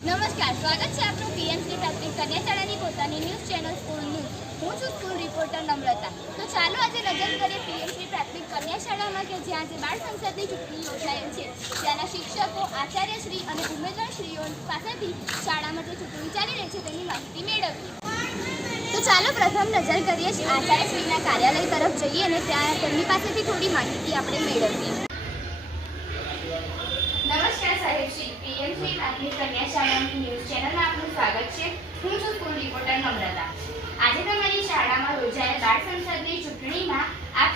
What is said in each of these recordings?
નમસ્કાર, સ્વાગત છે આપનું પીએમસી પ્રાથમિક કન્યાશાળાની પોતાની ન્યૂઝ ચેનલ સ્કૂલ ન્યૂઝ. હું છું સ્કૂલ રિપોર્ટર નમ્રતા. તો ચાલો આજે નજર કરીએ પીએમસી પ્રાથમિક કન્યાશાળામાં કે જ્યાં આજે બાળ સંસદની ચૂંટણી યોજાયેલ છે. ત્યાંના શિક્ષકો, આચાર્યશ્રી અને ઉમેદવારશ્રીઓ પાસેથી શાળામાં જે ચૂંટણી ચાલી રહી છે તેની માહિતી મેળવીએ. તો ચાલો પ્રથમ નજર કરીએ આચાર્યશ્રીના કાર્યાલય તરફ જઈએ અને ત્યાં તેમની પાસેથી થોડી માહિતી આપણે મેળવીએ નમસ્કાર આજે તમારી શાળામાં બાળ સંસદની ચૂંટણીમાં આપ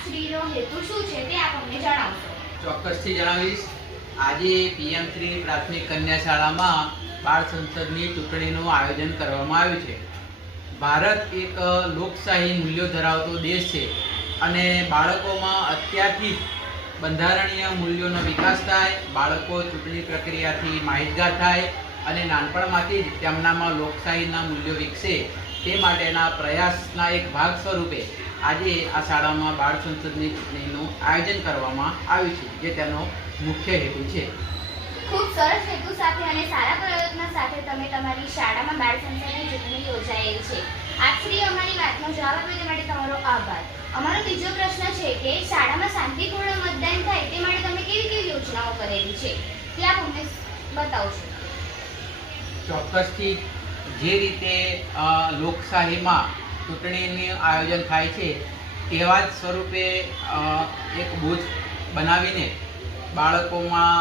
આયોજન કરવામાં આવ્યું છે. ભારત એક લોકશાહી મૂલ્યો ધરાવતો દેશ છે અને બાળકોમાં અત્યારથી બંધારણીય મૂલ્યોનો વિકાસ થાય, બાળકો ચૂંટણી પ્રક્રિયાથી માહિતગાર થાય અને નાનપણમાંથી જ તેમનામાં લોકશાહીના મૂલ્યો વિકસે, તે માટેના પ્રયાસના એક ભાગ સ્વરૂપે આજે આ શાળામાં બાળ સંસદની ચૂંટણીનું આયોજન કરવામાં આવ્યું છે, જે તેનો મુખ્ય હેતુ છે. ખૂબ સરસ હેતુ સાથે અને સારા પ્રયત્ન સાથે તમે તમારી શાળામાં બાળ સંસદની ચૂંટણી યોજાયેલ છે. આપ અમારી વાતનો જવાબ આપ્યો તે માટે તમારો આભાર. અમારો બીજો પ્રશ્ન છે કે શાળામાં શાંતિપૂર્ણ મતદાન થાય તે માટે તમે કેવી કેવી યોજનાઓ કરેલી છે? તે આપ અમને બતાવશો. ચોક્કસથી જે રીતે લોકશાહીમાં ચૂંટણીનું આયોજન થાય છે, તેવા જ સ્વરૂપે એક બૂથ બનાવીને બાળકોમાં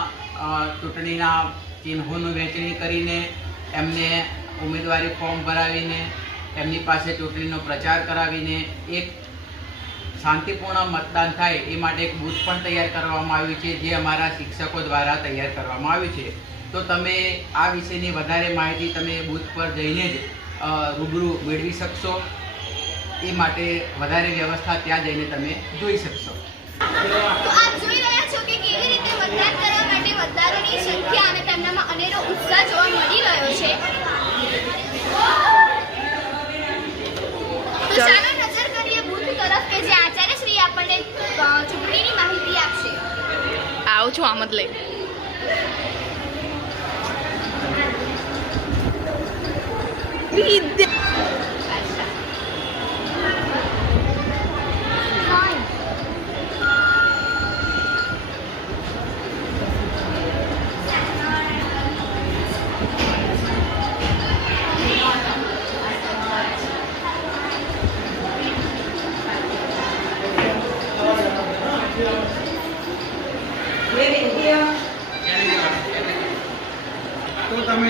ચૂંટણીના ચિહ્નોનું વહેંચણી કરીને એમને ઉમેદવારી ફોર્મ ભરાવીને એમની પાસે ચૂંટણીનો પ્રચાર કરાવીને એક શાંતિપૂર્ણ મતદાન થાય એ માટે એક બૂથ પણ તૈયાર કરવામાં આવ્યું છે, જે અમારા શિક્ષકો દ્વારા તૈયાર કરવામાં આવ્યું છે. તો તમે આ વિશેની વધારે માહિતી તમે બૂથ પર જઈને જ રૂબરૂ મેળવી શકશો. એ માટે વધારે વ્યવસ્થા ત્યાં જઈને તમે જોઈ શકશો. મતદારોની સંખ્યા અને તેમનામાં અનેરો ઉત્સાહ જોવા મળી રહ્યો છે તો ચાલો નજર કરીએ બુથ તરફ કે જે આચાર્ય શ્રી આપણને અ, ચૂંટણીની માહિતી આપશે આવું છું આમ જ લઈ તો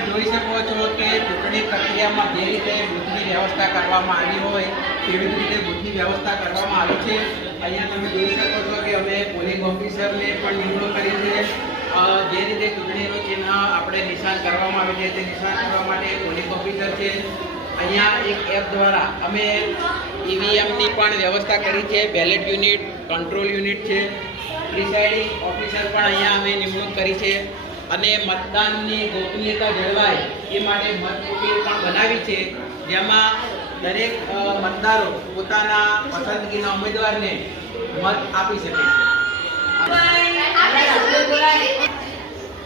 જોઈ શકો છો કે ચૂંટણી પ્રક્રિયામાં જે રીતે બૂથની વ્યવસ્થા કરવામાં આવી હોય, તેવી રીતે બૂથની વ્યવસ્થા કરવામાં આવી છે. અહીંયા તમે જોઈ શકો છો કે અમે પોલિંગ ઓફિસરને પણ નિમણૂક કરી છે. જે રીતે ચૂંટણીનું ચિહ્ન આપણે નિશાન કરવામાં આવે છે, તે નિશાન કરવા માટે પોલિંગ ઓફિસર છે. અહીંયા એક એપ દ્વારા અમે ઈવીએમની પણ વ્યવસ્થા કરી છે. બેલેટ યુનિટ, કંટ્રોલ યુનિટ છે. પ્રિસાઇડિંગ ઓફિસર પણ અહીંયા અમે નિમણૂક કરી છે. અને મતદાનની ગોપનીયતા જળવાય એ માટે મતપેટી પણ બનાવી છે, જેમાં દરેક મતદારો પોતાના પસંદગીના ઉમેદવારને મત આપી શકે છે.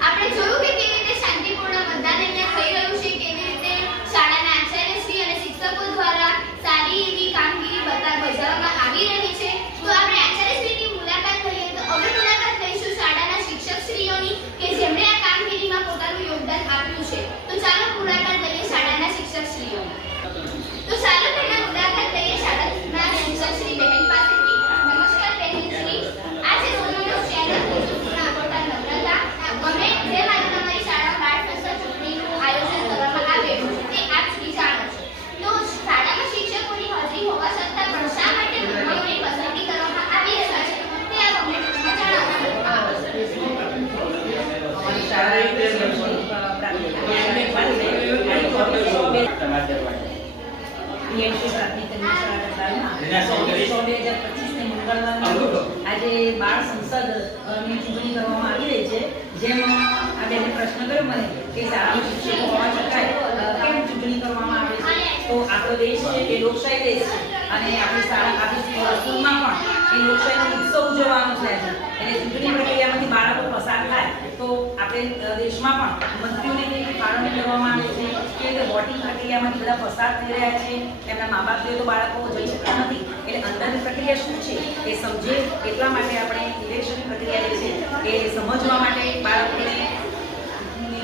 આપણે જોયું કે કેવી રીતે શાંતિપૂર્ણ મતદાન અહીંયા થઈ રહ્યું છે કેવી રીતે શાળાના આચાર્યશ્રી અને શિક્ષકો દ્વારા સારી એવી કામગીરી બતા બજાવવામાં આવી રહી છે તો આપણે આચાર્યશ્રીની મુલાકાત લઈએ તો હવે મુલાકાત લઈશું શાળાના શિક્ષકશ્રીઓની કે જેમણે આ કામગીરીમાં પોતાનું યોગદાન આપ્યું છે તો ચાલો મુલાકાત લઈએ શાળાના શિક્ષકશ્રીઓની તો ચાલો પહેલા મુલાકાત લઈએ શાળાના શિક્ષકશ્રી બહેન પાસેથી નમસ્કાર બહેનશ્રી આજે સોનલનો ચેનલ પૂર્ણ આપોટા નમ્રતા અમે જેમ આજે તમારી શાળા બાળ પ્રસર ચૂંટણીનું આયોજન કરવામાં આવેલું તે આપ શ્રી જાણો છો તો શાળામાં શિક્ષકોની હાજરી હોવા છતાં પણ શા માટે ઉમેદવારોની પસંદગી કરવામાં આવી રહી છે તે આપ અમને ટૂંકમાં જણાવો અમારી શાળા પ્રાથમિક મંગળવારના આજે બાળ સંસદની ચૂંટણી કરવામાં આવી રહી છે. જેમ આ બેને પ્રશ્ન કર્યો મને કે શાળામાં શિક્ષકો હોવા છતાંય કેમ ચૂંટણી કરવામાં આવે છે? તો આપણો દેશ છે એ લોકશાહી દેશ છે. અને આપણી શાળા આપણી સ્કૂલમાં પણ એ લોકશાહીનો ઉત્સવ ઉજવવાનો છે. એટલે ચૂંટણી પ્રક્રિયામાંથી બાળકો પસાર થાય. તો આપણે દેશમાં પણ મંત્રીઓને ફાળવણી કરવામાં આવે છે કે રીતે વોટિંગ પ્રક્રિયામાંથી બધા પસાર થઈ રહ્યા છે, તેમના મા બાપ તો બાળકો જઈ શકતા નથી. એટલે અંદરની પ્રક્રિયા શું છે? એ સમજે એટલા માટે આપણે ઇલેક્શનની પ્રક્રિયા જે છે, એ સમજવા માટે બાળકોને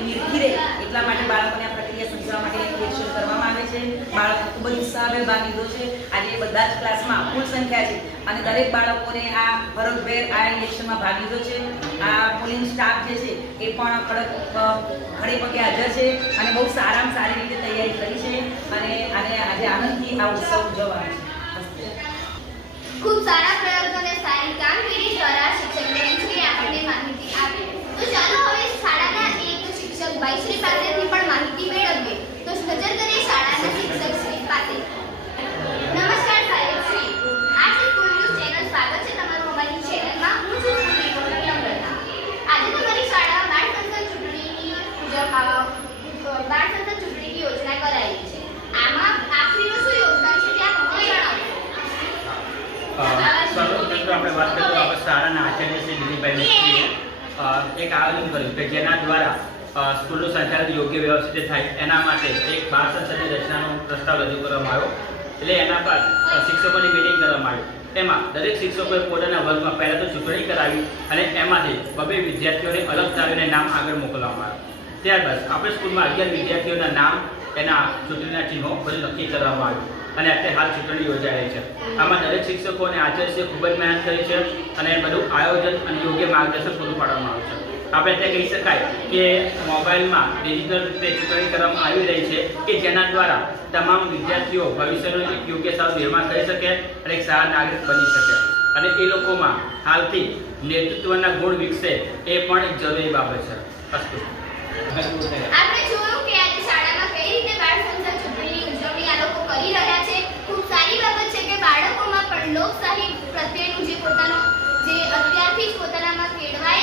નિર્ભી રહે એટલા માટે બાળકોને આ પ્રક્રિયા સમજવા માટે ઇલેક્શન કરવામાં આવે છે. બાળકો ખૂબ જ ઉત્સાહભેર ભાગ લીધો છે. આજે બધા જ ક્લાસમાં ફૂલ સંખ્યા છે. અને દરેક બાળકોને આ ભરતભેર આ ઇલેક્શનમાં ભાગ લીધો છે. આ પોલિંગ સ્ટાફ જે છે, એ પણ ખડક ખડે પગે હાજર છે અને બહુ સારામાં સારી રીતે તૈયારી કરી છે અને આને આજે આનંદથી આ ઉત્સવ ઉજવવાનો છે. ખૂબ સારી એક આયોજન કર્યું કે જેના દ્વારા સ્કૂલનું સંચાલન યોગ્ય વ્યવસ્થિત થાય એના માટે એક બાળ સંસદની રચનાનો પ્રસ્તાવ રજૂ કરવામાં આવ્યો. એટલે એના બાદ શિક્ષકોની મિટિંગ કરવામાં આવી. એમાં દરેક શિક્ષકોએ પોતાના વર્ગમાં પહેલાં તો ચૂંટણી કરાવી અને એમાંથી બબે વિદ્યાર્થીઓને અલગ ચાવીને નામ આગળ મોકલવામાં આવ્યું. ત્યારબાદ આપણે સ્કૂલમાં અગિયાર વિદ્યાર્થીઓના નામ, એના ચૂંટણીના ચિહ્નો બધું નક્કી કરવામાં આવ્યું. અને અત્યારે હાલ ચૂંટણી યોજાઈ છે. આમાં દરેક શિક્ષકો અને આચાર્યશ્રીએ ખૂબ જ મહેનત કરી છે અને બધું આયોજન અને યોગ્ય માર્ગદર્શન પૂરું પાડવામાં આવ્યું છે. આપણે ત્યાં કહી શકાય કે મોબાઈલમાં ડિજિટલ રીતે ચૂંટણી કરવામાં આવી રહી છે કે જેના દ્વારા તમામ વિદ્યાર્થીઓ ભવિષ્યનું એક યોગ્ય સારું નિર્માણ કરી શકે અને એક સારા નાગરિક બની શકે. અને એ લોકોમાં હાલથી નેતૃત્વના ગુણ વિકસે એ પણ એક જરૂરી બાબત છે. અસ્તુ. પોતાનો જે અત્યારથી જ પોતાનામાં કેળવાય